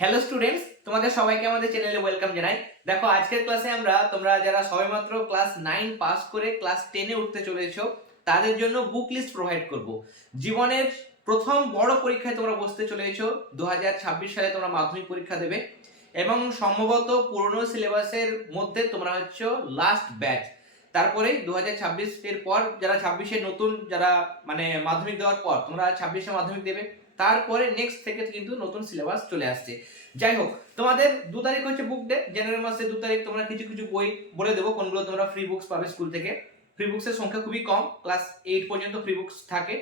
Hello students তোমাদের সবাইকে আমাদের চ্যানেলে ওয়েলকাম জানাই। দেখো, আজকের ক্লাসে আমরা তোমরা যারা সবেমাত্র ক্লাস নাইন পাস করে ক্লাস টেনে উঠতে চলেছো, তাদের জন্য বুক লিস্ট প্রোভাইড করব। জীবনের প্রথম বড় পরীক্ষায় তোমরা বসতে চলেছো, দুহাজার ছাব্বিশ সালে তোমরা মাধ্যমিক পরীক্ষা দেবে এবং সম্ভবত পুরনো সিলেবাসের মধ্যে তোমরা হচ্ছে লাস্ট ব্যাচ তারপরে দু হাজার ছাব্বিশ এর পর, যারা ছাব্বিশে নতুন, যারা মানে মাধ্যমিক দেওয়ার পর, তোমরা ছাব্বিশে মাধ্যমিক দেবে। তারপরে নেক্সট থেকে কিন্তু নতুন সিলেবাস চলে আসছে। যাই হোক, তোমাদের দু তারিখ হচ্ছে বুক ডে জানুয়ারি মাসে দু তারিখ তোমরা কিছু কিছু বই বলে দেবো, কোনগুলো তোমরা ফ্রি বুকস পাবে স্কুল থেকে। ফ্রি বুকসের সংখ্যা খুবই কম ক্লাস এইট পর্যন্ত ফ্রি বুকস থাকে।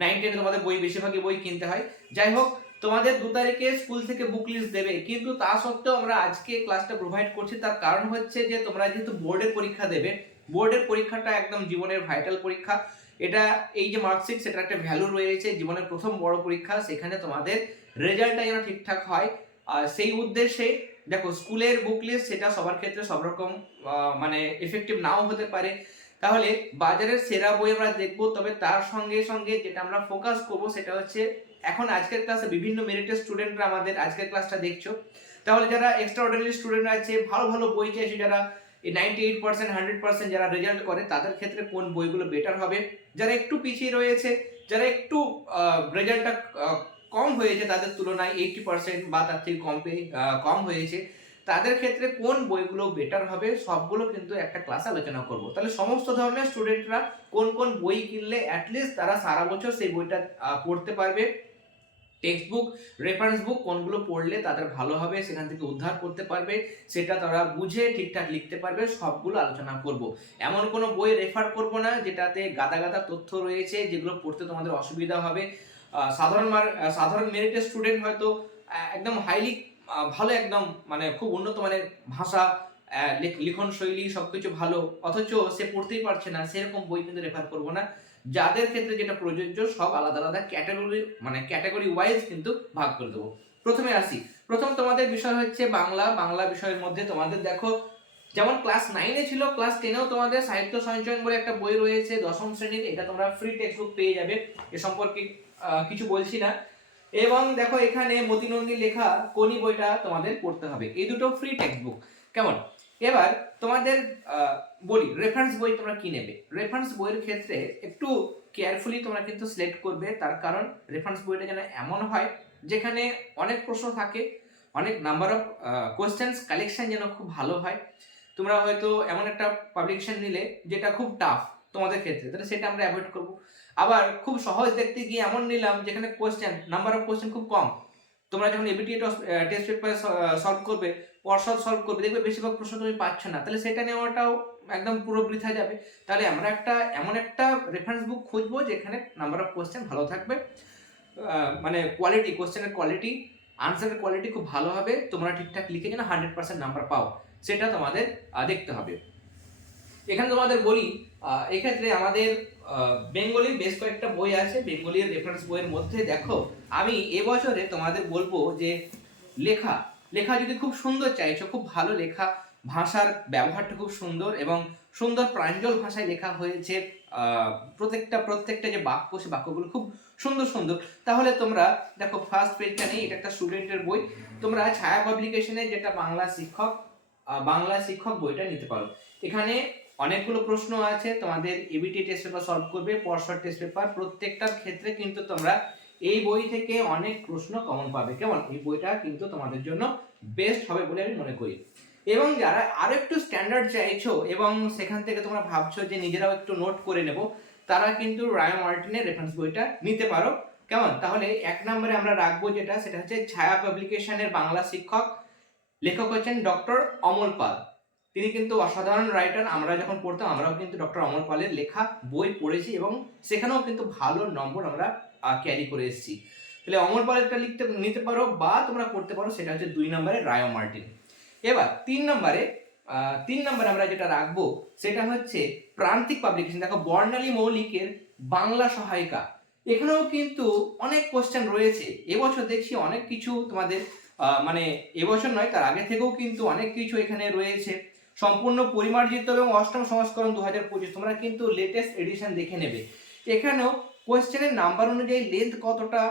নাইন টেনে তোমাদের বই, বেশিরভাগই বই কিনতে হয়। যাই হোক, তোমাদের দু তারিখে স্কুল থেকে বুক লিস্ট দেবে, কিন্তু তা সত্ত্বেও আমরা আজকে ক্লাসটা প্রোভাইড করছি। তার কারণ হচ্ছে যে তোমরা যেহেতু বোর্ডের পরীক্ষা দেবে বোর্ডের পরীক্ষাটা একদম জীবনের ভাইটাল পরীক্ষা। এটা এই যে মার্কশিট সেটা একটা ভ্যালু রয়েছে। জীবনের প্রথম বড় পরীক্ষা, সেখানে তোমাদের রেজাল্টটা যেন ঠিকঠাক হয়। আর সেই উদ্দেশ্যে, দেখো, স্কুলের বুক লিস্ট সেটা সবার ক্ষেত্রে সব রকম মানে এফেক্টিভ নাও হতে পারে। তাহলে বাজারের সেরা বই আমরা দেখব, তবে তার সঙ্গে সঙ্গে যেটা আমরা ফোকাস করব, সেটা হচ্ছে এখন আজকের ক্লাসে বিভিন্ন মেরিটের স্টুডেন্টরা আমাদের আজকের ক্লাসটা দেখছ। তাহলে যারা এক্সট্রা অর্ডিনারি স্টুডেন্ট আছে, ভালো ভালো বই চাইছে, যারা ninety eight percent hundred percent যারা রেজাল্ট করে, তাদের ক্ষেত্রে কোন বইগুলো বেটার হবে? যারা একটু পিছিয়ে রয়েছে, যারা একটু রেজাল্টটা কম হয়েছে তাদের তুলনায় এইটটি পার্সেন্ট বা তার থেকে কম কম হয়েছে, তাদের ক্ষেত্রে কোন বইগুলো বেটার হবে সবগুলো কিন্তু একটা ক্লাসে আলোচনা করব। তাহলে সমস্ত ধরনের স্টুডেন্টরা কোন কোন বই কিনলে অ্যাটলিস্ট তারা সারা বছর সেই বইটা পড়তে পারবে। টেক্সট বুক রেফারেন্স বুক কোনগুলো পড়লে তাদের ভালো হবে, সেখান থেকে উদ্ধার করতে পারবে, সেটা তারা বুঝে ঠিকঠাক লিখতে পারবে, সবগুলো আলোচনা করব। এমন কোনো বই রেফার করব না, যেটাতে গাদা গাদা তথ্য রয়েছে, যেগুলো পড়তে তোমাদের অসুবিধা হবে। সাধারণ মার- সাধারণ মেরিটের স্টুডেন্ট হয়তো একদম হাইলি ভালো একদম মানে খুব উন্নত মানের ভাষা লিখন শৈলী সবকিছু ভালো, অথচ সে পড়তেই পারছে না, সেরকম বই কিন্তু রেফার করব না। যাদের ক্ষেত্রে যেটা প্রযোজ্য, সব আলাদা আলাদা ক্যাটাগরি মানে ক্যাটাগরি ওয়াইজ কিন্তু ভাগ করে দেবো। প্রথমে আসি। প্রথম তোমাদের বিষয় হচ্ছে বাংলা। বাংলা বিষয়ের মধ্যে তোমাদের দেখো, যেমন ক্লাস নাইনে ছিল ক্লাস টেনেও তোমাদের সাহিত্য সঞ্চয়ন বলে একটা বই রয়েছে, দশম শ্রেণির। এটা তোমরা ফ্রি টেক্সট বুক পেয়ে যাবে। এ সম্পর্কে কিছু বলছি না। এবং দেখো এখানে মতিনন্দী লেখা কোনি বইটা তোমাদের পড়তে হবে। এই দুটো ফ্রি টেক্সট বুক কেমন? এবার তোমাদের বলি রেফারেন্স বই তোমরা কি নেবে? রেফারেন্স বইয়ের ক্ষেত্রে একটু কেয়ারফুলি তোমরা কিন্তু সিলেক্ট করবে, তার কারণ রেফারেন্স বইটা যেন এমন হয়, যেখানে অনেক প্রশ্ন থাকে, অনেক নাম্বার অফ কোয়েশ্চেন্স কালেকশন যেন খুব ভালো হয়। তোমরা হয়তো এমন একটা পাবলিকেশন নিলে, যেটা খুব টাফ তোমাদের ক্ষেত্রে, তাহলে সেটা আমরা অ্যাভয়েড করব। আবার খুব সহজ দেখতে গিয়ে এমন নিলাম, যেখানে কোয়েশ্চেন নাম্বার অফ কোয়েশ্চেন খুব কম। তোমরা যখন এবিটি টেস্ট পেপারে সলভ করবে পর্ষদ সলভ করবে। দেখবে বেশিরভাগ প্রশ্ন তুমি পাচ্ছ না। তাহলে সেটা নেওয়াটাও একদম পুরো বৃথা যাবে। তাহলে আমরা একটা, এমন একটা রেফারেন্স বুক খুঁজবো যেখানে নাম্বার অফ কোয়েশ্চেন ভালো থাকবে। মানে কোয়ালিটি কোয়েশ্চেনের কোয়ালিটি আনসারের কোয়ালিটি খুব ভালো হবে। তোমরা ঠিকঠাক লিখে যেন হান্ড্রেড পার্সেন্ট নাম্বার পাও। সেটা তোমাদের দেখতে হবে। এখানে তোমাদের বলি এক্ষেত্রে আমাদের বেঙ্গলির বেশ কয়েকটা বই আছে। বেঙ্গলির রেফারেন্স বইয়ের মধ্যে দেখো, আমি এবছরে তোমাদের বলব যে লেখা লেখা যদি খুব সুন্দর চাইছো খুব ভালো লেখা। ভাষার ব্যবহারটা খুব সুন্দর এবং সুন্দর প্রাঞ্জল ভাষায় লেখা হয়েছে। প্রত্যেকটা প্রত্যেকটা যে বাক্য, সে বাক্যগুলো খুব সুন্দর সুন্দর। তাহলে তোমরা, দেখো ফার্স্ট পেজটা নেই, এটা একটা স্টুডেন্টের বই। তোমরা ছায়া পাবলিকেশনে যেটা বাংলা শিক্ষক বাংলা শিক্ষক বইটা নিতে পারো। এখানে অনেকগুলো প্রশ্ন আছে, তোমাদের এবিটি টেস্ট পেপার সলভ করবে পরশর টেস্ট পেপার প্রত্যেকটার ক্ষেত্রে কিন্তু তোমরা এই বই থেকে অনেক প্রশ্ন কমন পাবে। কেমন? এই বইটা কিন্তু তোমাদের জন্য বেস্ট হবে বলে আমি মনে করি। এবং যারা আরও একটু স্ট্যান্ডার্ড চাইছো এবং সেখান থেকে তোমরা ভাবছ যে নিজেরাও একটু নোট করে নেব, তারা কিন্তু রায় মার্টিনের রেফারেন্স বইটা নিতে পারো। কেমন? তাহলে এক নম্বরে আমরা রাখব যেটা, সেটা হচ্ছে ছায়া পাবলিকেশনের বাংলা শিক্ষক, লেখক হচ্ছেন ডক্টর অমল পাল। তিনি কিন্তু অসাধারণ রাইটার আমরা যখন পড়তাম, আমরাও কিন্তু ডক্টর অমল পালের লেখা বই পড়েছি এবং সেখানেও কিন্তু ভালো নম্বর আমরা ক্যারি করে এসেছি। তাহলে অমল পালেরটা লিখতে, নিতে পারো বা তোমরা করতে পারো, সেটা হচ্ছে দুই নম্বরে রায় মার্টিন। এবার তিন নম্বরে তিন নম্বরে আমরা যেটা রাখব, সেটা হচ্ছে প্রান্তিক পাবলিকেশন দেখো, বর্ণালী মৌলিকের বাংলা সহায়িকা। এখানেও কিন্তু অনেক কোশ্চেন রয়েছে। এবছর দেখছি অনেক কিছু তোমাদের মানে এবছর নয়, তার আগে থেকেও কিন্তু অনেক কিছু এখানে রয়েছে। সম্পূর্ণ পরিমার্জিত এবং অষ্টম সংস্করণ দু হাজার পঁচিশ। তোমরা কিন্তু লেটেস্ট এডিশন দেখে নেবে। এখানেও কোয়েশ্চেনের নাম্বার অনুযায়ী লেন্থ কতটা,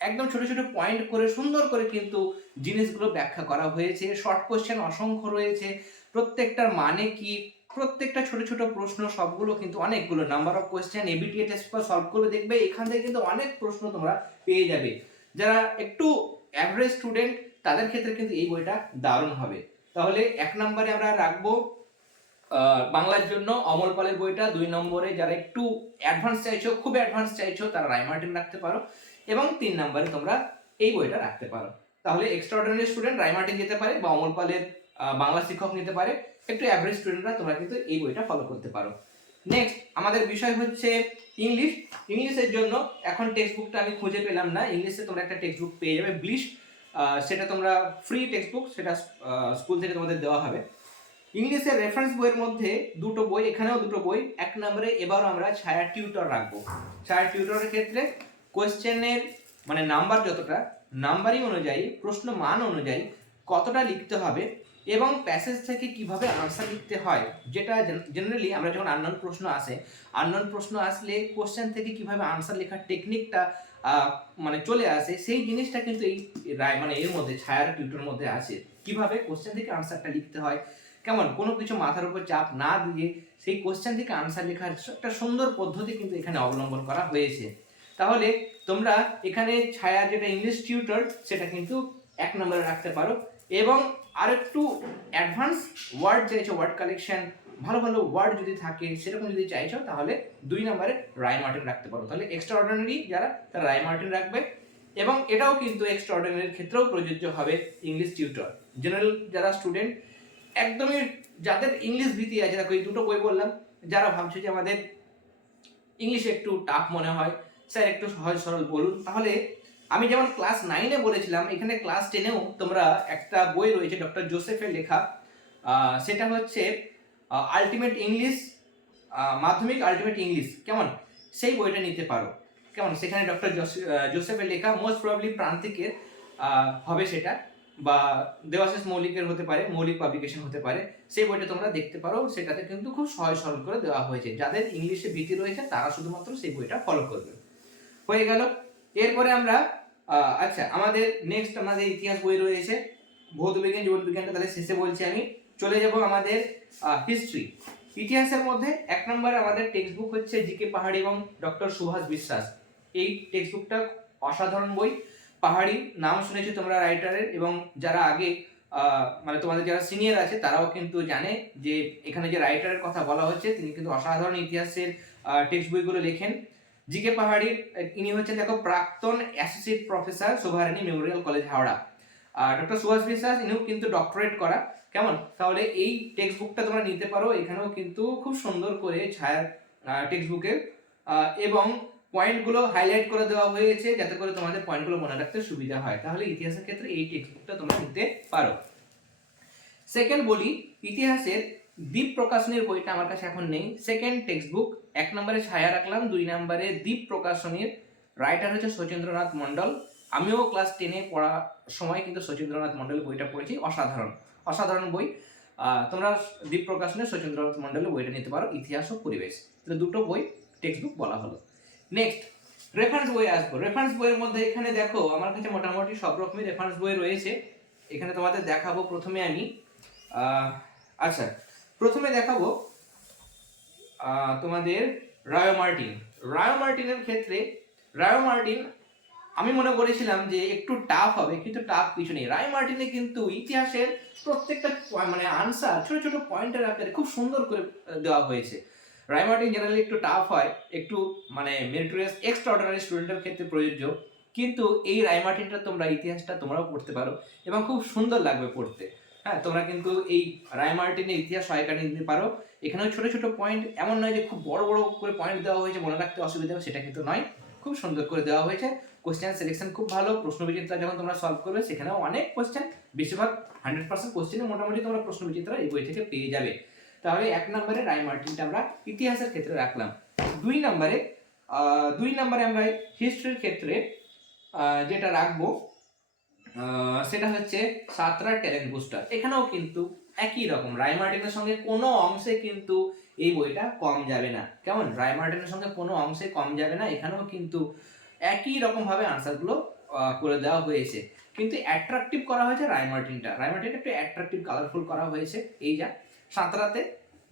একদম ছোট ছোট পয়েন্ট করে, সুন্দর করে কিন্তু জিনিসগুলো ব্যাখ্যা করা হয়েছে। শর্ট কোয়েশ্চেন অসংখ্য রয়েছে। প্রত্যেকটার মানে কি? প্রত্যেকটা ছোট ছোট প্রশ্ন সবগুলো কিন্তু অনেকগুলো। Number of question ABTA test paper solve করবে, দেখবে এখান থেকে কিন্তু অনেক প্রশ্ন তোমরা পেয়ে যাবে। যারা একটু অ্যাভারেজ স্টুডেন্ট তাদের ক্ষেত্রে কিন্তু এই বইটা দারুণ হবে। তাহলে এক নম্বরে আমরা রাখব বাংলার জন্য অমল পালের বইটা দুই নম্বরে যারা একটু অ্যাডভান্স চাইছো, খুব অ্যাডভান্স চাইছো, তারা রাইমার্টিন রাখতে পারো এবং তিন নম্বরে তোমরা এই বইটা রাখতে পারো। তাহলে এক্সট্রাঅর্ডিনারি স্টুডেন্ট রাইমার্টিন যেতে পারে বা অমল পালের বাংলা শিক্ষক নিতে পারে। একটু অ্যাভারেজ স্টুডেন্টরা তোমরা কিন্তু এই বইটা ফলো করতে পারো। নেক্সট আমাদের বিষয় হচ্ছে ইংলিশ ইংলিশের জন্য এখন টেক্সট বুকটা আমি খুঁজে পেলাম না। ইংলিশে তোমরা একটা টেক্সট বুক পেয়ে যাবে ব্লিশ সেটা তোমরা ফ্রি টেক্সট বুক সেটা স্কুল থেকে তোমাদের দেওয়া হবে। ইংলিশের রেফারেন্স বইয়ের মধ্যে দুটো বই, এখানেও দুটো বই, এক নম্বরে এবার আমরা ছায়া টিউটর রাখব। ছায়া টিউটরের ক্ষেত্রে কোয়েশ্চেনের মানে নাম্বার যতটা নাম্বারিং অনুযায়ী, প্রশ্ন মান অনুযায়ী কতটা লিখতে হবে এবং প্যাসেজ থেকে কীভাবে আনসার লিখতে হয়, যেটা জেনারেলি আমরা যখন আননোন প্রশ্ন আসে আননোন প্রশ্ন আসলে কোশ্চেন থেকে কীভাবে আনসার লেখার টেকনিকটা মানে চলে আসে, সেই জিনিসটা কিন্তু এই রায় মানে এর মধ্যে, ছায়ার টিউটোর মধ্যে আছে কীভাবে? কোশ্চেন থেকে আনসারটা লিখতে হয়। কেমন? কোনো কিছু মাথার উপর চাপ না দিয়ে সেই কোশ্চেন থেকে আনসার লেখার একটা সুন্দর পদ্ধতি কিন্তু এখানে অবলম্বন করা হয়েছে। তাহলে তোমরা এখানে ছায়া যেটা ইংলিশ টিউটর সেটা কিন্তু এক নম্বরে রাখতে পারো। এবং আরেকটু অ্যাডভান্স ওয়ার্ড চাইছো ওয়ার্ড কালেকশন ভালো ভালো ওয়ার্ড যদি থাকে, সেরকম যদি চাইছো, তাহলে দুই নম্বরে রায় মার্টিন রাখতে পারো। তাহলে এক্সট্রা অর্ডিনারি যারা, তারা রায় মার্টিন রাখবে। এবং এটাও কিন্তু এক্সট্রা অর্ডিনারির ক্ষেত্রেও প্রযোজ্য হবে ইংলিশ টিউটর জেনারেল যারা স্টুডেন্ট একদমই যাদের ইংলিশ ভীতি আছে, দেখো এই দুটো বই বললাম, যারা ভাবছে যে আমাদের ইংলিশে একটু টাফ মনে হয় স্যার একটু সহজ সরল বলুন। তাহলে আমি যেমন ক্লাস নাইনে বলেছিলাম, এখানে ক্লাস টেনেও তোমরা একটা বই রয়েছে ডক্টর জোসেফের লেখা। সেটা হচ্ছে আলটিমেট ইংলিশ মাধ্যমিক আলটিমেট ইংলিশ কেমন? সেই বইটা নিতে পারো। কেমন? সেখানে ডক্টর জোসেফের লেখা মোস্ট প্রবলি প্রান্তিকের হবে সেটা। বা দেবাশিস মৌলিকের হতে পারে, মৌলিক পাবলিকেশন হতে পারে, সেই বইটা তোমরা দেখতে পারো। সেটাতে কিন্তু খুব সহজ সরল করে দেওয়া হয়েছে। যাদের ইংলিশে ভীতি রয়েছে, তারা শুধুমাত্র সেই বইটা ফলো করবে। হয়ে গেল। এরপরে আমরা আচ্ছা আমাদের নেক্সট আমাদের ইতিহাস বই রয়েছে। ভৌত বিজ্ঞান, জীবন বিজ্ঞানটা তাহলে শেষে বলছি আমি। চলে যাব আমাদের হিস্ট্রি ইতিহাসের মধ্যে এক নম্বরে আমাদের টেক্সট বুক হচ্ছে জিকে পাহাড়ি এবং ডক্টর সুভাষ বিশ্বাস এই টেক্সট বুকটা অসাধারণ বই। পাহাড়ি নাম শুনেছো তোমরা রাইটারের এবং যারা আগে মানে তোমাদের যারা সিনিয়র আছে, তারাও কিন্তু জানে যে এখানে যে রাইটারের কথা বলা হচ্ছে, তিনি কিন্তু অসাধারণ ইতিহাসের টেক্সট বইগুলো লেখেন। জিকে পাহাড়ির ইনি হচ্ছেন দেখো প্রাক্তন associate professor Shobharani memorial college Howrah. আর ডক্টর সুভাষ বিশ্বাস, ইনিও কিন্তু ডক্টরেট করা। কেমন? তাহলে এই টেক্সট বুকটা তোমরা নিতে পারো, এখানেও কিন্তু খুব সুন্দর করে ছায়ার টেক্সট বুকের এবং পয়েন্টগুলো হাইলাইট করে দেওয়া হয়েছে যাতে করে তোমাদের পয়েন্টগুলো মনে রাখতে সুবিধা হয়। তাহলে ইতিহাসের ক্ষেত্রে এই টেক্সট বুকটা তোমরা নিতে পারো। সেকেন্ড বলি, ইতিহাসের দ্বীপ প্রকাশনীর বইটা আমার কাছে এখন নেই। সেকেন্ড টেক্সট বুক এক নম্বরে ছায়া রাখলাম, দুই নম্বরে দ্বীপ প্রকাশনীর রাইটার হচ্ছে শচীন্দ্রনাথ মণ্ডল। আমিও ক্লাস টেনে পড়ার সময় কিন্তু শচীন্দ্রনাথ মণ্ডলের বইটা পড়েছি, অসাধারণ। অসাধারণ বই। তোমরা দ্বীপ প্রকাশনের শচীন্দ্রনাথ মণ্ডলের বইটা নিতে পারো, ইতিহাস ও পরিবেশ। দুটো বই টেক্সট বুক বলা হলো। নেক্সট রেফারেন্স বই আসব। রেফারেন্স বইয়ের মধ্যে এখানে দেখো, আমার কাছে মোটামুটি সব রকমের রেফারেন্স বই রয়েছে। এখানে তোমাদের দেখাবো প্রথমে আমি। আচ্ছা প্রথমে দেখাবো তোমাদের রায়ো মার্টিন রায়ো মার্টিনের ক্ষেত্রে রায়ো মার্টিন আমি মনে করেছিলাম যে একটু টাফ হবে, কিন্তু টাফ কিছু নেই। রায় মার্টিনে কিন্তু ইতিহাসের প্রত্যেকটা মানে আনসার ছোট ছোট পয়েন্টের আকারে খুব সুন্দর করে দেওয়া হয়েছে। রায় মার্টিন জেনারেলি একটু টাফ হয়, একটু মানে মেরিটোরিয়াস এক্সট্রা অর্ডিনারি স্টুডেন্টের ক্ষেত্রে প্রযোজ্য। কিন্তু এই রায় মার্টিনটা তোমরা ইতিহাসটা তোমরাও পড়তে পারো এবং খুব সুন্দর লাগবে পড়তে। হ্যাঁ তোমরা কিন্তু এই রায় মার্টিনের ইতিহাস সহায়িকা নিতে পারো। এখানেও ছোট ছোট পয়েন্ট এমন নয় যে খুব বড় বড় করে পয়েন্ট দেওয়া হয়েছে, মনে রাখতে অসুবিধা হবে, সেটা কিন্তু নয়। খুব সুন্দর করে দেওয়া হয়েছে। কোশ্চেন সিলেকশন খুব ভালো। প্রশ্ন বিচিত্রা যখন তোমরা সলভ করবে, সেখানেও অনেক কোশ্চেন বেশিরভাগ হান্ড্রেড পার্সেন্ট কোশ্চেনে মোটামুটি তোমরা প্রশ্ন বিচিত্রা এই বই থেকে পেয়ে যাবে। তাহলে এক নম্বরে রায় মার্টিনটা আমরা ইতিহাসের ক্ষেত্রে রাখলাম। দুই নম্বরে দুই নম্বরে আমরা হিস্ট্রির ক্ষেত্রে যেটা রাখব সেটা হচ্ছে সাতরা ট্যালেন্ট বুস্টার। এখানেও কিন্তু একই রকম রায় মার্টিনের সঙ্গে কোনো অংশে কিন্তু এই বইটা কম যাবে না। কেমন? রায় মার্টিনের সঙ্গে কোনো অংশে কম যাবে না, এখানেও কিন্তু একই রকমভাবে আনসারগুলো করে দেওয়া হয়েছে। কিন্তু অ্যাট্রাকটিভ করা হয়েছে রায়মার্টিনটা রায়মার্টিনটা একটু অ্যাট্রাকটিভ কালারফুল করা হয়েছে। এই যা। সাঁতরাতে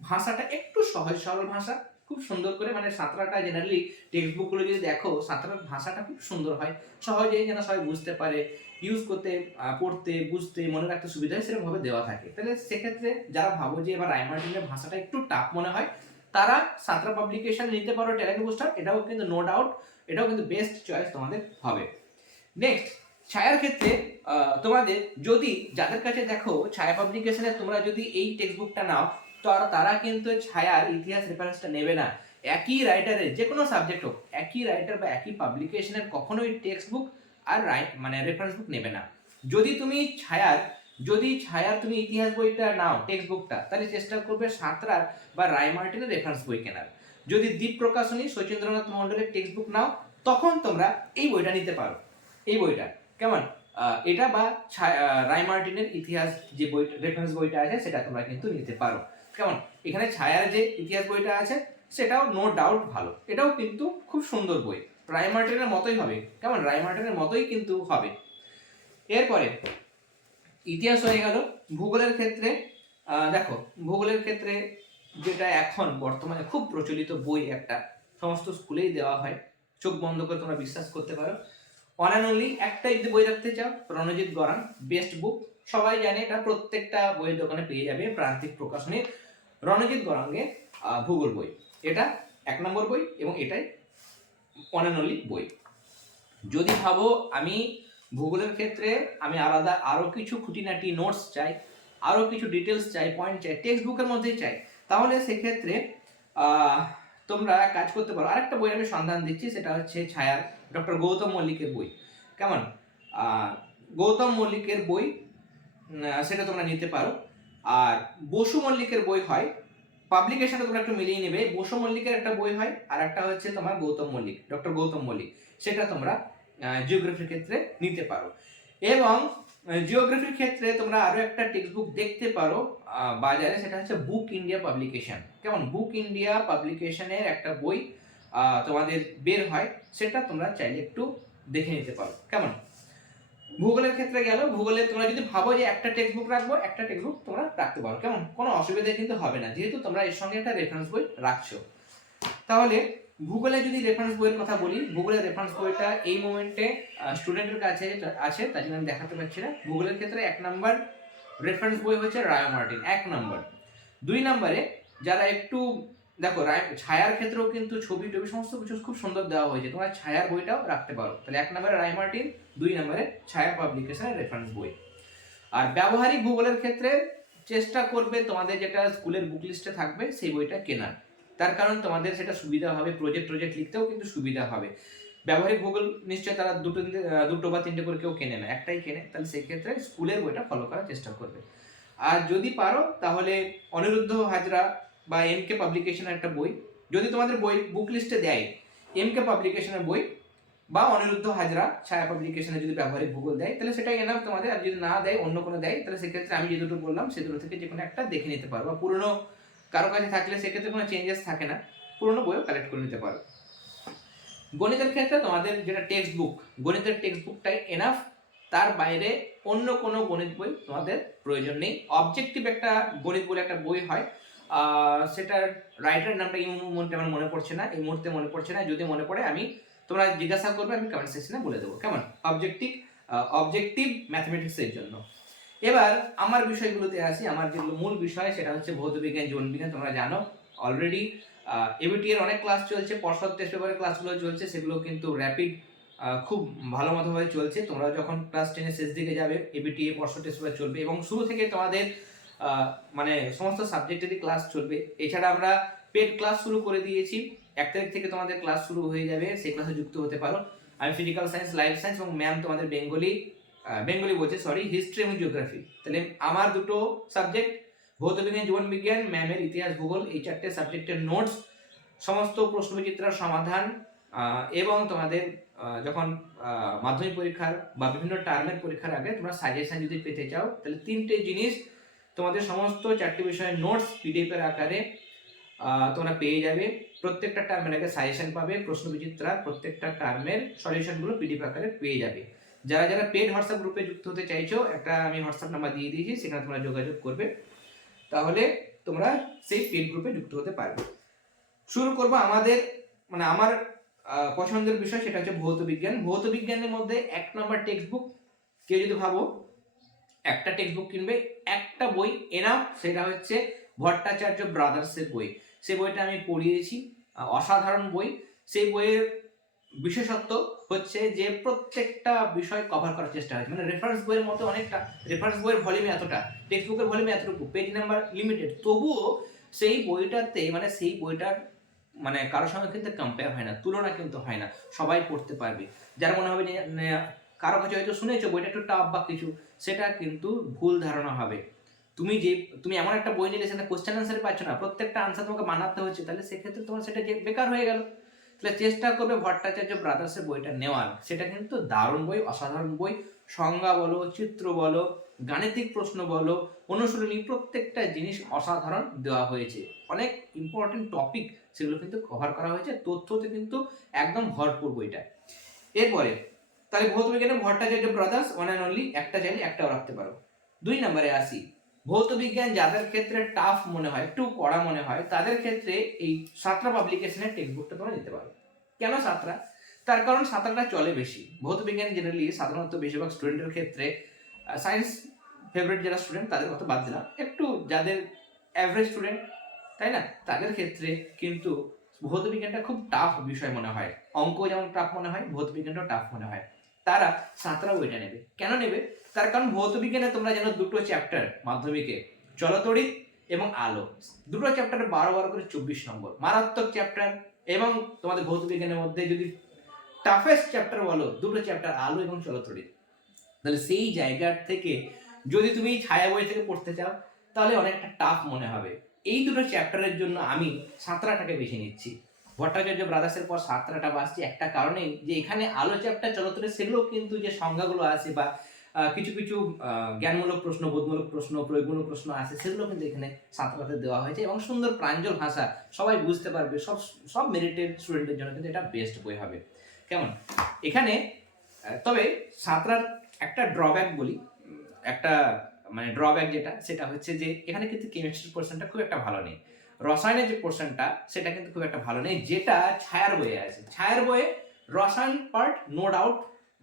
ভাষাটা একটু সহজ সরল ভাষা, খুব সুন্দর করে মানে সাঁতরাটা জেনারেলি টেক্সট বুকগুলো যদি দেখো, সাঁতরার ভাষাটা খুব সুন্দর হয়। সহজেই যেন সবাই বুঝতে পারে ইউজ করতে পড়তে, বুঝতে, মনে রাখতে সুবিধা হয়, সেরকমভাবে দেওয়া থাকে। তাহলে সেক্ষেত্রে যারা ভাবো যে এবার রায়মার্টিনের ভাষাটা একটু টাফ মনে হয়, তারা সাঁতরা পাবলিকেশন নিতে পারো ট্যালেন্ট বুস্টার এটাও কিন্তু নো ডাউট এটাও কিন্তু বেস্ট চয়েস তোমাদের হবে। নেক্সট ছায়ার ক্ষেত্রে তোমাদের যদি, যাদের কাছে দেখো ছায়া পাবলিকেশনে তোমরা যদি এই টেক্সট বুকটা নাও, তো তারা কিন্তু ছায়ার ইতিহাস রেফারেন্সটা নেবে না। একই রাইটারের যে কোনো সাবজেক্ট হোক, একই রাইটার বা একই পাবলিকেশনের কখনোই টেক্সট বুক আর রাইট মানে রেফারেন্স বুক নেবে না। যদি তুমি ছায়ার, যদি ছায়ার তুমি ইতিহাস বইটা নাও টেক্সট বুকটা তাহলে চেষ্টা করবে সাঁতরার বা রায়মার্টিনের রেফারেন্স বই কেনার। যদি দ্বীপ প্রকাশনী, শচীন্দ্রনাথ মন্ডলের টেক্সট বুক নাও, তখন তোমরা এই বইটা নিতে পারো। এই বইটা। কেমন? এটা বা আহ, রায়মার্টিনের ইতিহাস যে বই রেফারেন্স বইটা আছে সেটা তোমরা কিন্তু নিতে পারো। কেমন? এখানে ছায়ার যে ইতিহাস বইটা আছে সেটাও নো ডাউট ভালো। এটাও কিন্তু খুব সুন্দর বই। রায়মার্টিনের মতোই হবে। কেমন? রায়মার্টিনের মতোই কিন্তু হবে। এরপরে ইতিহাস হয়ে গেল। ভূগোলের ক্ষেত্রে দেখো ভূগোলের ক্ষেত্রে যেটা এখন বর্তমানে খুব প্রচলিত বই একটা সমস্ত স্কুলেই দেওয়া হয়। চোখ বন্ধ করে তোমরা বিশ্বাস করতে পারো। ওয়ান অ্যান্ড অনলি একটাই যদি বই রাখতে চাও? রণজিৎ গরান বেস্ট বুক সবাই জানে এটা প্রত্যেকটা বইয়ের দোকানে পেয়ে যাবে প্রান্তিক প্রকাশনীর রণজিৎ গরাঙ্গের ভূগোল বই। এটা এক নম্বর বই এবং এটাই ওয়ান অ্যান্ড অনলি বই। যদি ভাবো আমি ভূগোলের ক্ষেত্রে আমি আলাদা আরও কিছু খুঁটিনাটি নোটস চাই আরও কিছু ডিটেলস চাই পয়েন্ট চাই টেক্সট বুকের মধ্যেই চাই, তাহলে সেক্ষেত্রে তোমরা কাজ করতে পারো। আরেকটা বই আমি সন্ধান দিচ্ছি, সেটা হচ্ছে ছায়ার ডক্টর গৌতম মল্লিকের বই। কেমন? গৌতম মল্লিকের বই সেটা তোমরা নিতে পারো। আর বসু মল্লিকের বই হয় পাবলিকেশনটা তোমরা একটু মিলিয়ে নেবে। বসু মল্লিকের একটা বই হয়, আর একটা হচ্ছে তোমার গৌতম মল্লিক, ডক্টর গৌতম মল্লিক। সেটা তোমরা জিওগ্রাফির ক্ষেত্রে নিতে পারো। এবং জিওগ্রাফির ক্ষেত্রে তোমরা আরও একটা টেক্সট বুক দেখতে পারো বাজারে, সেটা হচ্ছে বুক ইন্ডিয়া পাবলিকেশন কেমন? বুক ইন্ডিয়া পাবলিকেশনের একটা বই তোমাদের বের হয়, সেটা তোমরা চাইলে একটু দেখে নিতে পারো। কেমন? ভূগোলের ক্ষেত্রে গেল, ভূগোলে তোমরা যদি ভাবো যে একটা টেক্সট বুক রাখব, একটা টেক্সট বুক তোমরা রাখতে পারো। কেমন? কোনো অসুবিধা কিন্তু হবে না, যেহেতু তোমরা এর সঙ্গে একটা রেফারেন্স বই রাখছো। তাহলে ভূগোলে যদি রেফারেন্স বইয়ের কথা বলি ভূগোলের রেফারেন্স বইটা এই মোমেন্টে স্টুডেন্টের কাছে আছে, তার জন্য আমি দেখাতে পারছি না। ভূগোলের ক্ষেত্রে এক নাম্বার রেফারেন্স বই হচ্ছে রায় মার্টিন এক নম্বর দুই নম্বরে যারা একটু, দেখো রায় ছায়ার ক্ষেত্রেও কিন্তু ছবি টবি সমস্ত কিছু খুব সুন্দর দেওয়া হয়েছে। তোমরা ছায়ার বইটাও রাখতে পারো। তাহলে এক নম্বরে রায় মার্টিন দুই নম্বরে ছায়া পাবলিকেশনের রেফারেন্স বই। আর ব্যবহারিক ভূগোলের ক্ষেত্রে চেষ্টা করবে তোমাদের যেটা স্কুলের বুক লিস্টে থাকবে, সেই বইটা কেনার। তার কারণ তোমাদের সেটা সুবিধা হবে প্রজেক্ট প্রজেক্ট লিখতেও কিন্তু সুবিধা হবে। ব্যবহারিক ভূগোল নিশ্চয়ই তারা দুটো দুটো বা তিনটে করে কেউ কেনে না। একটাই কেনে, তাহলে সেক্ষেত্রে স্কুলের বইটা ফলো করার চেষ্টা করবে। আর যদি পারো, তাহলে অনিরুদ্ধ হাজরা বা এম কে পাবলিকেশনের একটা বই। যদি তোমাদের বই বুক লিস্টে দেয় এম কে পাবলিকেশনের বই বা অনিরুদ্ধ হাজরা ছায়া পাবলিকেশনে যদি ব্যবহারিক ভূগোল দেয়, তাহলে সেটাই এনাফ তোমাদের। আর যদি না দেয়, অন্য কোনো দেয়, তাহলে সেক্ষেত্রে আমি যে দুটো বললাম সে দুটো থেকে যে কোনো একটা দেখে নিতে পারো বা পুরনো কারও কাছে থাকলে সেক্ষেত্রে কোনো চেঞ্জেস থাকে না, পুরনো বইও কালেক্ট করে নিতে পারো। গণিতের ক্ষেত্রে তোমাদের যেটা টেক্সট বুক গণিতের টেক্সট বুকটাই এনাফ তার বাইরে অন্য কোনো গণিত বই তোমাদের প্রয়োজন নেই। অবজেক্টিভ একটা গণিত বলে একটা বই হয় সেটার রাইটারের নামটা এই মুহূর্তে আমার মনে পড়ছে না, এই মুহূর্তে মনে পড়ছে না, যদি মনে পড়ে আমি তোমরা জিজ্ঞাসা করবে, আমি কমেন্ট সেকশনে বলে দেবো। কেমন? অবজেক্টিভ অবজেক্টিভ ম্যাথমেটিক্সের জন্য। এবার আমার বিষয়গুলোতে আসি, আমার যেগুলো মূল বিষয় সেটা হচ্ছে ভৌত বিজ্ঞান, জীবন বিজ্ঞান, তোমরা জানো অলরেডি এবিটি এর অনেক ক্লাস চলছে, পর্ষদ টেস্ট পেপারের ক্লাসগুলো চলছে, সেগুলো কিন্তু র্যাপিড খুব ভালো মতোভাবে চলছে। তোমরা যখন ক্লাস টেনের শেষ দিকে যাবে এবিটি পর্ষদ টেস্ট পেপার চলবে এবং শুরু থেকে তোমাদের মানে সমস্ত সাবজেক্টেরই ক্লাস চলবে। এছাড়া আমরা পেড ক্লাস শুরু করে দিয়েছি। এক তারিখ থেকে তোমাদের ক্লাস শুরু হয়ে যাবে, সেই ক্লাসে যুক্ত হতে পারো। আমি ফিজিক্যাল সায়েন্স লাইফ সায়েন্স এবং ম্যাম তোমাদের বেঙ্গলি বেঙ্গলি বলছে সরি হিস্ট্রি এবং জিওগ্রাফি তাহলে আমার দুটো সাবজেক্ট ভৌত বিজ্ঞান জীবন বিজ্ঞান ম্যামের ইতিহাস, ভূগোল, এই চারটে সাবজেক্টের নোটস সমস্ত প্রশ্নবিচিত্রার সমাধান এবং তোমাদের যখন মাধ্যমিক পরীক্ষার বা বিভিন্ন টার্মের পরীক্ষার আগে তোমরা সাজেশন যদি পেতে চাও, তাহলে তিনটে জিনিস তোমাদের সমস্ত চারটি বিষয়ের নোটস পিডিএফ এর আকারে তোমরা পেয়ে যাবে। প্রত্যেকটা টার্মের আগে সাজেশন পাবে প্রশ্ন বিচিত্রার প্রত্যেকটা টার্মের সলিউশনগুলো পিডিএফ আকারে পেয়ে যাবে। যারা যারা পেড হোয়াটসঅ্যাপ গ্রুপে যুক্ত হতে চাইছো, একটা আমি হোয়াটসঅ্যাপ নাম্বার দিয়ে দিয়েছি, সেখানে তোমরা যোগাযোগ করবে। তাহলে তোমরা সেই পেড গ্রুপে যুক্ত হতে পারবে। শুরু করব আমাদের মানে আমার পছন্দের বিষয়, সেটা হচ্ছে ভৌত বিজ্ঞান। ভৌত বিজ্ঞানের মধ্যে এক নম্বর টেক্সট বুক কেউ যদি ভাবো, একটা টেক্সট বুক কিনবে, একটা বই এনাম সেটা হচ্ছে ভট্টাচার্য ব্রাদার্সের বই। সেই বইটা আমি পড়িয়েছি অসাধারণ বই। সেই বইয়ের বিশেষত্ব হচ্ছে যে প্রত্যেকটা বিষয় কভার করার চেষ্টা হয়েছে মানে রেফারেন্স বইয়ের মতো অনেকটা রেফারেন্স বইয়ের ভলিউম এতটা টেক্সট বুকের ভলিউম এতটুকু পেজ নাম্বার লিমিটেড তবুও সেই বইটাতে মানে সেই বইটার মানে কারোর সঙ্গে কিন্তু কম্পেয়ার হয় না তুলনা কিন্তু হয় না সবাই পড়তে পারবে। যার মনে হবে যে মানে, কারও কাছে হয়তো শুনেছো বইটা একটু টাফ বা কিছু সেটা কিন্তু ভুল ধারণা হবে। তুমি যে তুমি এমন একটা বই নিলে সেটা কোশ্চেন আনসার পাচ্ছ না প্রত্যেকটা আনসার তোমাকে বানাতে হচ্ছে তাহলে সেক্ষেত্রে তোমার সেটা যে বেকার হয়ে গেল। তাহলে চেষ্টা করবে ভট্টাচার্য ব্রাদার্সের বইটা নেওয়ার। সেটা কিন্তু দারুণ বই, অসাধারণ বই। সংজ্ঞা বলো, চিত্র বলো, গাণিতিক প্রশ্ন বলো, অনুশীলনী, প্রত্যেকটা জিনিস অসাধারণ দেওয়া হয়েছে। অনেক ইম্পর্টেন্ট টপিক সেগুলো কিন্তু কভার করা হয়েছে। তথ্যতে কিন্তু একদম ভরপুর বইটা। এরপরে, তাহলে ভৌত বিজ্ঞানে Bhattacharya brothers one and only একটা চাইলে একটাও রাখতে পারো। দুই নম্বরে আসি। ভৌত বিজ্ঞান যাদের ক্ষেত্রে টাফ মনে হয়, একটু কড়া মনে হয়, তাদের ক্ষেত্রে এই সাতরা পাবলিকেশনের টেক্সট বুকটা তোমরা নিতে পারো। কেন সাতরা? তার কারণ সাঁতারটা চলে বেশি। ভৌত বিজ্ঞান জেনারেলি সাধারণত বেশিরভাগ স্টুডেন্টের ক্ষেত্রে সায়েন্স ফেভারিট যারা স্টুডেন্ট তাদের কথা বাদ দিলাম। একটু যাদের অ্যাভারেজ স্টুডেন্ট তাই না? তাদের ক্ষেত্রে কিন্তু ভৌত বিজ্ঞানটা খুব টাফ বিষয় মনে হয়। অঙ্ক যেমন টাফ মনে হয় ভৌত বিজ্ঞানটাও টাফ মনে হয়। তারা সাঁতরা বইটা নেবে। কেন নেবে? তার কারণ ভৌত বিজ্ঞানে তোমরা জানো দুটো চ্যাপ্টার মাধ্যমিকে জলতড়িৎ এবং আলো। দুটো চ্যাপ্টারে বারো বারো করে চব্বিশ নম্বর। মারাত্মক চ্যাপ্টার এবং তোমাদের ভৌত বিজ্ঞানের মধ্যে যদি টাফেস্ট চ্যাপ্টার বলো, দুটো চ্যাপ্টার আলো এবং জলতড়িৎ তাহলে সেই জায়গার থেকে যদি তুমি ছায়া বই থেকে পড়তে চাও, তাহলে অনেকটা টাফ মনে হবে। এই দুটো চ্যাপ্টারের জন্য আমি সাঁতরাটাকে বেছে নিচ্ছি। ভট্টাচার্য ব্রাদার্সের পর সাঁতরাটা বাসছি একটা কারণেই যে এখানে আলো চ্যাপ্টার চলতরে সেগুলো কিন্তু যে সংজ্ঞাগুলো আছে বা কিছু কিছু জ্ঞানমূলক প্রশ্ন, বোধমূলক প্রশ্ন, প্রয়োগমূলক প্রশ্ন আছে, সেগুলো কিন্তু এখানে সাঁতরাতে দেওয়া হয়েছে এবং সুন্দর প্রাঞ্জল ভাষা সবাই বুঝতে পারবে, সব সব মেরিটেড স্টুডেন্টের জন্য কিন্তু এটা বেস্ট বই হবে। কেমন? এখানে তবে সাঁতরার একটা ড্রব্যাক বলি, একটা মানে ড্রব্যাক যেটা, সেটা হচ্ছে যে এখানে কিন্তু কেমিস্ট্রির পোর্শনটা খুব একটা ভালো নেই। রসায়নের যে পোর্শনটা সেটা কিন্তু খুব একটা ভালো নেই, যেটা ছায়ার বইয়ে আছে। ছায়ার বইয়ে রসায়ন পার্ট নো ডাউট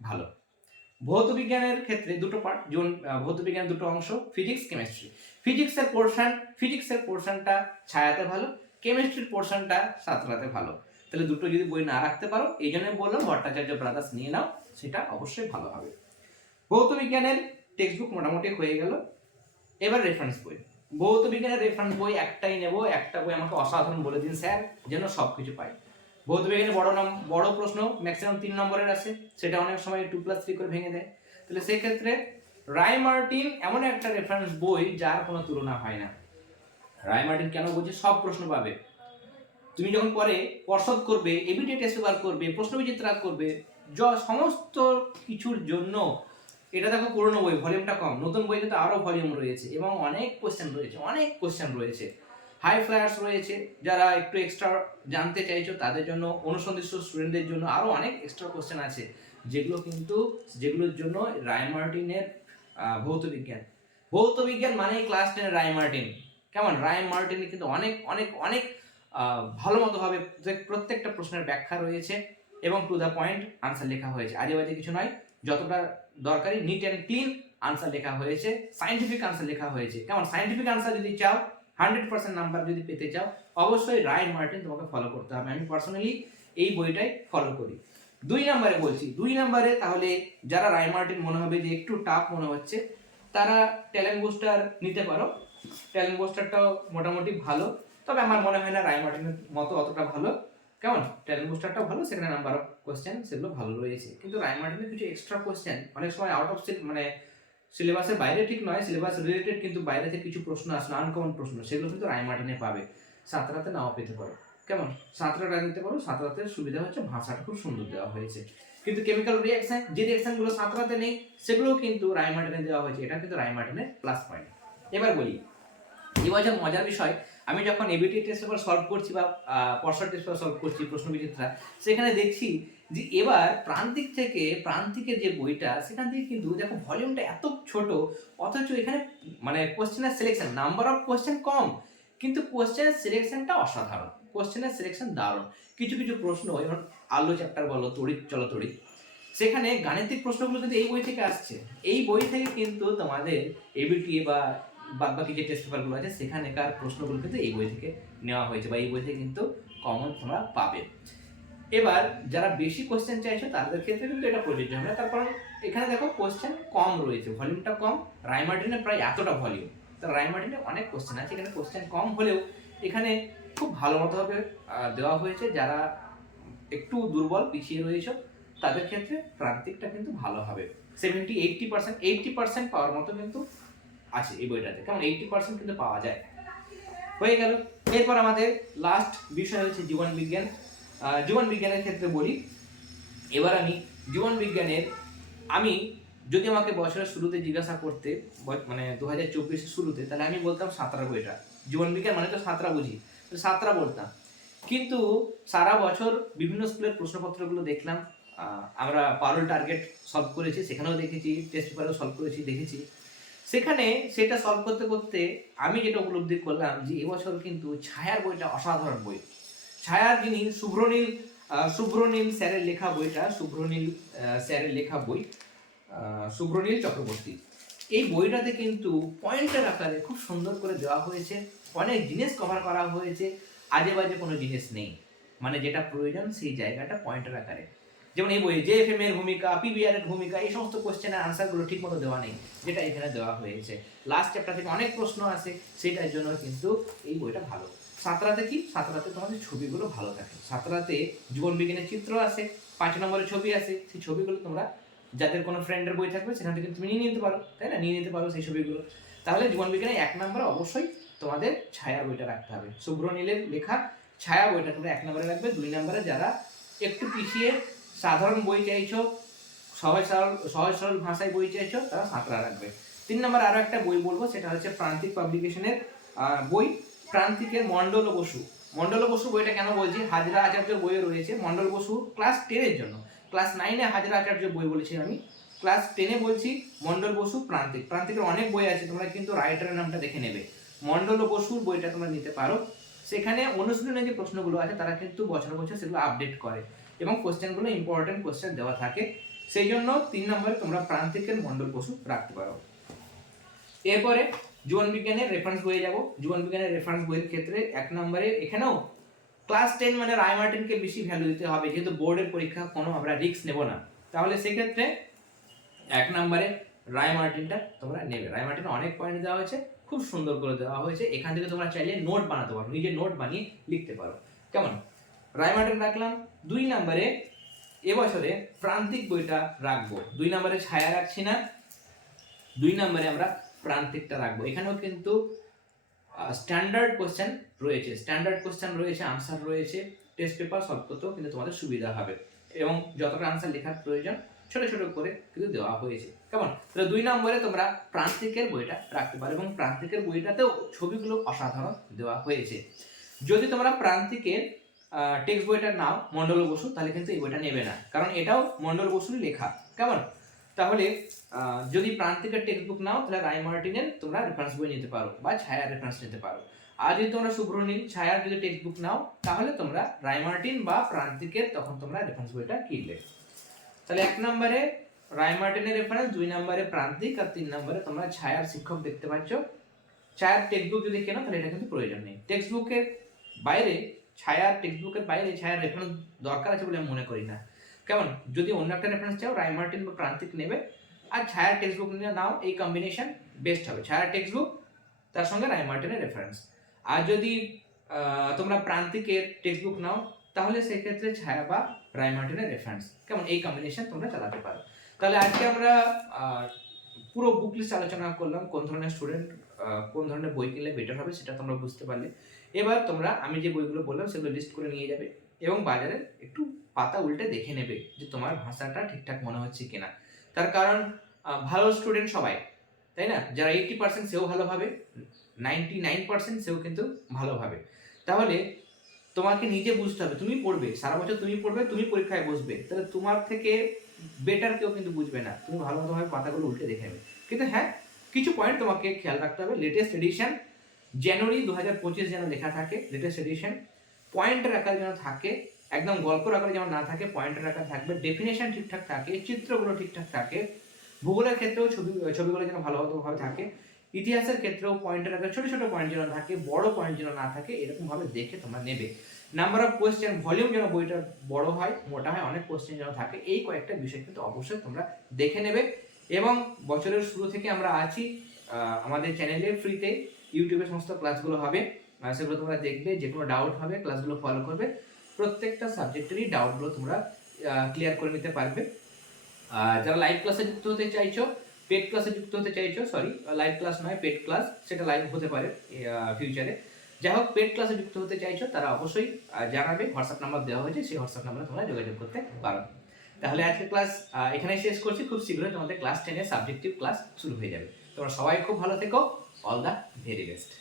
ভালো। ভৌত বিজ্ঞানের ক্ষেত্রে দুটো পার্ট আহ, ভৌত বিজ্ঞানের দুটো অংশ ফিজিক্স কেমিস্ট্রি ফিজিক্সের পোর্শন ফিজিক্সের পোর্শনটা ছায়াতে ভালো কেমিস্ট্রির পোর্শনটা সাঁতরাতে ভালো। তাহলে দুটো যদি বই না রাখতে পারো এই জন্য বললাম ভট্টাচার্য ব্রাদার্স নিয়ে নাও সেটা অবশ্যই ভালো হবে। ভৌত বিজ্ঞানের টেক্সট বুক মোটামুটি হয়ে গেল। এবার রেফারেন্স বই। ভৌত বিজ্ঞানের রেফারেন্স বই একটাই নেব একটা বই আমাকে অসাধারণ বলে দিন স্যার যেন সব কিছু পাই। ভৌত বিজ্ঞানে বড় নাম, বড় প্রশ্ন ম্যাক্সিমাম তিন নম্বরের আছে, সেটা অনেক সময় টু প্লাস থ্রি করে ভেঙে দেয়। তাহলে সেক্ষেত্রে রায় মার্টিন এমন একটা রেফারেন্স বই যার কোনো তুলনা হয় না। রায় মার্টিন কেন বলছে? সব প্রশ্ন পাবে। তুমি যখন পরে পর্ষদ করবে, এবিডি টেস্ট পেপার করবে প্রশ্ন বিচিত্রা করবে, য, সমস্ত কিছুর জন্য, এটা দেখো পুরনো বই ভলিউমটা কম, নতুন বই কিন্তু আরও ভলিউম রয়েছে এবং অনেক কোশ্চেন রয়েছে, অনেক কোশ্চেন রয়েছে। হাই ফ্লায়ার্স রয়েছে, যারা একটু এক্সট্রা জানতে চাইছো, তাদের জন্য অনুসন্ধিত স্টুডেন্টদের জন্য আরও অনেক এক্সট্রা কোশ্চেন আছে, যেগুলো কিন্তু, যেগুলোর জন্য রায় মার্টিনের ভৌত বিজ্ঞান। ভৌত বিজ্ঞান মানেই ক্লাস টেনের রায় মার্টিন। কেমন? রায় মার্টিনে কিন্তু অনেক অনেক অনেক ভালো মতোভাবে প্রত্যেক- প্রত্যেকটা প্রশ্নের ব্যাখ্যা রয়েছে এবং টু দ্য পয়েন্ট আনসার লেখা হয়েছে। আজে বাজে কিছু নয়, যতটা দরকারি নিট অ্যান্ড ক্লিন আনসার লেখা হয়েছে সাইন্টিফিক আনসার লেখা হয়েছে। কেমন? সাইন্টিফিক আনসার যদি চাও হান্ড্রেড পার্সেন্ট নাম্বার যদি পেতে চাও, অবশ্যই রায়ন মার্টিন তোমাকে ফলো করতে হবে। আমি পার্সোনালি এই বইটাই ফলো করি। দুই নম্বরে বলছি, দুই নম্বরে তাহলে যারা রায় মার্টিন মনে হবে যে একটু টাফ মনে হচ্ছে, তারা ট্যালেন্ট বুস্টার নিতে পারো। ট্যালেন্ট বুস্টারটাও মোটামুটি ভালো, তবে আমার মনে হয় না রায় মার্টিনের মতো অতটা ভালো। কেমন? ট্যালেন্ট বুস্টারটাও ভালো, সেখানে নাম্বার অফ কোশ্চেন সেগুলো ভালো রয়েছে। কিন্তু রায় মার্টিনের কিছু এক্সট্রা কোশ্চেন অনেক সময় আউট অফ সিট মানে সিলেবাসের বাইরে ঠিক নয়, সিলেবাস রিলেটেড কিন্তু বাইরে থেকে কিছু প্রশ্ন আসলো আনকমন প্রশ্ন, সেগুলো কিন্তু রায় মার্টিনে পাবে। সাঁতরাতে নাও পেতে পারো। কেমন? সাঁতরাটা নিতে পারো, সাঁতরাতে সুবিধা হচ্ছে ভাষাটা খুব সুন্দর দেওয়া হয়েছে। কিন্তু কেমিক্যাল রিয়াকশন যে রিয়াকশনগুলো সাঁতরাতে নেই, সেগুলোও কিন্তু রায় মার্টিনে দেওয়া হয়েছে। এটা কিন্তু রায় মার্টিনের প্লাস পয়েন্ট এবার বলি এবছর মজার বিষয়, আমি যখন এবিটি টেস্ট পেপার সলভ করছি বা পরশর টেস্ট পেপার সলভ করছি প্রশ্ন বিচিত্রা সেখানে দেখছি যে এবার প্রান্তিক থেকে প্রান্তিকের যে বইটা, সেখান থেকে কিন্তু দেখো ভলিউমটা এত ছোট, অথচ এখানে মানে কোশ্চেনের সিলেকশন নাম্বার অফ কোশ্চেন কম, কিন্তু কোশ্চেনের সিলেকশনটা অসাধারণ কোশ্চেনের সিলেকশন দারুণ। কিছু কিছু প্রশ্ন যেমন আলো চ্যাপ্টার বলো, তড়িৎ, চলো তড়িৎ। সেখানে গাণিতিক প্রশ্নগুলো কিন্তু এই বই থেকে আসছে। এই বই থেকে কিন্তু তোমাদের এবিটি বা বাদ বাকি যে টেস্ট পেপারগুলো আছে, সেখানেকার প্রশ্নগুলো কিন্তু এই বই থেকে নেওয়া হয়েছে বা এই বই থেকে কিন্তু কমন তোমরা পাবে। এবার যারা বেশি কোশ্চেন চাইছো, তাদের ক্ষেত্রে কিন্তু এটা প্রযোজ্য হবে না। তার কারণ এখানে দেখো কোশ্চেন কম রয়েছে ভলিউমটা কম। রায়মার্টিনে প্রায় এতটা ভলিউম তো রায়মার্টিনে অনেক কোশ্চেন আছে, এখানে কোশ্চেন কম হলেও এখানে খুব ভালো মতোভাবে দেওয়া হয়েছে। যারা একটু দুর্বল, পিছিয়ে রয়েছে, তাদের ক্ষেত্রে প্রান্তিকটা কিন্তু ভালো হবে। Seventy eighty percent eighty percent পাওয়ার মতো কিন্তু আছে এই বইটাতে। কেমন? এইটটি পার্সেন্ট কিন্তু পাওয়া যায়। হয়ে গেল। এরপর আমাদের লাস্ট বিষয় হচ্ছে জীবন বিজ্ঞান। জীবন বিজ্ঞানের ক্ষেত্রে বলি, এবার আমি জীবন বিজ্ঞানের, আমি যদি আমাকে বছরের শুরুতে জিজ্ঞাসা করতে মানে দু হাজার চব্বিশের শুরুতে, তাহলে আমি বলতাম সাঁতরা বইটা। জীবন বিজ্ঞান মানে তো সাঁতরা বুঝি সাঁতরা বলতাম। কিন্তু সারা বছর বিভিন্ন স্কুলের প্রশ্নপত্রগুলো দেখলাম আমরা পারল টার্গেট সলভ করেছি, সেখানেও দেখেছি টেস্ট পেপারেও সলভ করেছি, দেখেছি। সেখানে সেটা সলভ করতে করতে আমি যেটা উপলব্ধি করলাম যে, এবছর কিন্তু ছায়ার বইটা অসাধারণ বই। ছায়ার যিনি শুভ্রনীল শুভ্রনীল স্যারের লেখা বইটা শুভ্রনীল স্যারের লেখা বই শুভ্রনীল চক্রবর্তী। এই বইটাতে কিন্তু পয়েন্টের আকারে খুব সুন্দর করে দেওয়া হয়েছে। অনেক জিনিস কভার করা হয়েছে। আজে বাজে কোনো জিনিস নেই। মানে যেটা প্রয়োজন সেই জায়গাটা পয়েন্টের আকারে। যেমন এই বই জে এফ এম এর ভূমিকা পিবিআর এর ভূমিকা, এই সমস্ত কোশ্চেনের আনসারগুলো ঠিক মতো দেওয়া নেই, যেটা এখানে দেওয়া হয়েছে। লাস্ট চ্যাপ্টার থেকে অনেক প্রশ্ন আছে সেটার জন্য কিন্তু এই বইটা ভালো। সাঁতরাতে কি? সাঁতরাতে তোমাদের ছবিগুলো ভালো থাকে। সাঁতরাতে জীবন বিজ্ঞানের চিত্র আছে, পাঁচ নম্বরের ছবি আছে, সেই ছবিগুলো তোমরা যাদের কোনো ফ্রেন্ডের বই থাকবে, সেখান থেকে তুমি নিয়ে নিতে পারো, তাই না? নিয়ে নিতে পারো সেই ছবিগুলো। তাহলে জীবন বিজ্ঞানে এক নম্বরে অবশ্যই তোমাদের ছায়া বইটা রাখতে হবে। শুভ্রনীলের লেখা ছায়া বইটা তোমরা এক নম্বরে রাখবে। দুই নম্বরে যারা একটু পিছিয়ে সাধারণ বই চাইছো, সহজ সরল সহজ সরল ভাষায় বই চাইছো, তারা সাঁতরা রাখবে। তিন নম্বর আরও একটা বই বলব, সেটা হচ্ছে প্রান্তিক পাবলিকেশনের বই। প্রান্তিকের মণ্ডল বসু। মণ্ডল বসু বইটা কেন বলছি? হাজরা আচার্যের বইও রয়েছে মণ্ডল বসু ক্লাস টেনের জন্য। ক্লাস নাইনে হাজরা আচার্য বই বলেছি আমি। ক্লাস টেনে বলছি মণ্ডল বসু প্রান্তিক প্রান্তিকের অনেক বই আছে, তোমরা কিন্তু রাইটারের নামটা দেখে নেবে। মণ্ডল বসুর বইটা তোমরা নিতে পারো। সেখানে অনুশীলনের যে প্রশ্নগুলো আছে, তারা কিন্তু বছর বছর সেগুলো আপডেট করে এবং কোশ্চেনগুলো ইম্পর্টেন্ট কোশ্চেন দেওয়া থাকে। সেই জন্য তিন নম্বরে তোমরা প্রান্তিকের মণ্ডল বসু রাখতে পারো। এরপরে জীবন বিজ্ঞানের রেফারেন্স বইয়ে যাব। জীবন বিজ্ঞানের রেফারেন্স বইয়ের ক্ষেত্রে এক নম্বরে এখানেও ক্লাস টেন মানে রায় মার্টিনকে বেশি ভ্যালু দিতে হবে, যেহেতু বোর্ডের পরীক্ষা কোনো আমরা রিস্ক নেব না। তাহলে সেক্ষেত্রে এক নম্বরে রায় মার্টিনটা তোমরা নেবে। রায় মার্টিনে অনেক পয়েন্ট দেওয়া হয়েছে, খুব সুন্দর করে দেওয়া হয়েছে। এখান থেকে তোমরা চাইলে নোট বানাতে পারো, নিজে নোট বানিয়ে লিখতে পারো। কেমন? রায় মার্টিন রাখলাম। দুই নম্বরে এবছরে প্রান্তিক বইটা রাখব। দুই নম্বরে ছায়া রাখছি না। দুই নম্বরে আমরা প্রান্তিকটা রাখব। এখানেও কিন্তু স্ট্যান্ডার্ড কোশ্চেন রয়েছে। স্ট্যান্ডার্ড কোশ্চেন রয়েছে আনসার রয়েছে টেস্ট পেপার সলভ করতেও কিন্তু তোমাদের সুবিধা হবে। এবং যতটা আনসার লেখার প্রয়োজন, ছোট ছোট করে কিন্তু দেওয়া হয়েছে। কেমন? তাহলে দুই নম্বরে তোমরা প্রান্তিকের বইটা রাখতে পারো এবং প্রান্তিকের বইটাতেও ছবিগুলো অসাধারণ দেওয়া হয়েছে। যদি তোমরা প্রান্তিকের টেক্সট বইটার নাম মন্ডল বসু, তাহলে কিন্তু এই বইটা নেবে না। কারণ এটাও মন্ডল বসুরই লেখা। কেমন? তাহলে যদি প্রান্তিকের টেক্সট বুক নাও, তাহলে রায় মার্টিনের তোমরা রেফারেন্স বই নিতে পারো বা ছায়ার রেফারেন্স নিতে পারো। আর যদি তোমরা শুভ্রনীল ছায়ার যদি টেক্সট বুক নাও, তাহলে তোমরা রায় মার্টিন বা প্রান্তিকের তখন তোমরা রেফারেন্স বইটা কিনলে তাহলে এক নম্বরে রায় মার্টিনের রেফারেন্স দুই নম্বরে প্রান্তিক, আর তিন নম্বরে তোমরা ছায়ার শিক্ষক দেখতে পাচ্ছ। ছায়ার টেক্সট বুক যদি কেনো, তাহলে এটা কিন্তু প্রয়োজন নেই। টেক্সট বুকের বাইরে, ছায়ার টেক্সট বুকের বাইরে ছায়ার রেফারেন্স দরকার আছে বলে আমি মনে করি না। কেমন? যদি অন্য একটা রেফারেন্স চাও, রায় মার্টিন বা প্রান্তিক নেবে, আর ছায়ার টেক্সট বুক নিয়ে নাও, এই কম্বিনেশন বেস্ট হবে। ছায়ার টেক্সট বুক তার সঙ্গে রায় মার্টিনের রেফারেন্স আর যদি তোমরা প্রান্তিকের টেক্সট বুক নাও, তাহলে সেক্ষেত্রে ছায়া বা রায় মার্টিনের রেফারেন্স কেমন? এই কম্বিনেশন তোমরা চালাতে পারো। তাহলে আজকে আমরা পুরো বুক লিস্ট আলোচনা করলাম, কোন ধরনের স্টুডেন্ট কোন ধরনের বই কিনলে বেটার হবে সেটা তোমরা বুঝতে পারলে। এবার তোমরা, আমি যে বইগুলো বললাম, সেগুলো লিস্ট করে নিয়ে যাবে। এবং বাজারে একটু পাতা উল্টে দেখে নেবে যে তোমার ভাষাটা ঠিকঠাক মনে হচ্ছে কিনা। তার কারণ ভালো স্টুডেন্ট সবাই, তাই না? যারা এইটি পার্সেন্ট সেও ভালোভাবে নাইনটি নাইন পার্সেন্ট সেও কিন্তু ভালোভাবে তাহলে তোমাকে নিজে বুঝতে হবে, তুমি পড়বে, সারা বছর তুমি পড়বে, তুমি পরীক্ষায় বসবে। তাহলে তোমার থেকে বেটার কেউ কিন্তু বুঝবে না। তুমি ভালো মতো পাতাগুলো উল্টে দেখে নেবে। কিন্তু হ্যাঁ কিছু পয়েন্ট তোমাকে খেয়াল রাখতে হবে। লেটেস্ট এডিশন জানুয়ারি দু হাজার পঁচিশ যেন লেখা থাকে লেটেস্ট এডিশন পয়েন্টের আকারে যেন থাকে একদম গল্পের আকারে যেমন না থাকে পয়েন্টের আকারে থাকবে ডেফিনেশন ঠিকঠাক থাকে, চিত্রগুলো ঠিকঠাক থাকে, ভূগোলের ক্ষেত্রেও ছবি, ছবিগুলো যেন ভালোভাবে থাকে, ইতিহাসের ক্ষেত্রেও পয়েন্টের আকারে, ছোট ছোট পয়েন্ট যেন থাকে, বড় পয়েন্ট যেন না থাকে এরকম ভাবে দেখে তোমরা নেবে। নাম্বার অফ কোয়েশ্চেন ভলিউম যেন বইটা বড় হয়, মোটা হয়, অনেক কোয়েশ্চেন যেন থাকে, এই কয়েকটা বিষয় কিন্তু অবশ্যই তোমরা দেখে নেবে। এবং বছরের শুরু থেকে আমরা আছি আমাদের চ্যানেলে ফ্রিতে ইউটিউবে সমস্ত ক্লাসগুলো হবে সেগুলো তোমরা দেখবে যে কোনো ডাউট হবে ক্লাসগুলো ফলো করবে। প্রত্যেকটা সাবজেক্টেরই ডাউটগুলো তোমরা ক্লিয়ার করে নিতে পারবে। আর যারা লাইভ ক্লাসে যুক্ত হতে চাইছো পেড ক্লাসে যুক্ত হতে চাইছো সরি লাইভ ক্লাস নয় পেড ক্লাস সেটা লাইভ হতে পারে ফিউচারে যাই হোক পেড ক্লাসে যুক্ত হতে চাইছো, তারা অবশ্যই জানাবে হোয়াটসঅ্যাপ নাম্বার দেওয়া হয়েছে, সেই হোয়াটসঅ্যাপ নাম্বারে তোমরা যোগাযোগ করতে পারো। তাহলে আজকে ক্লাস এখানে শেষ করছি। খুব শীঘ্রই তোমাদের ক্লাস টেনের সাবজেক্টিভ ক্লাস শুরু হয়ে যাবে। তোমরা সবাই খুব ভালো থেকো। All the very best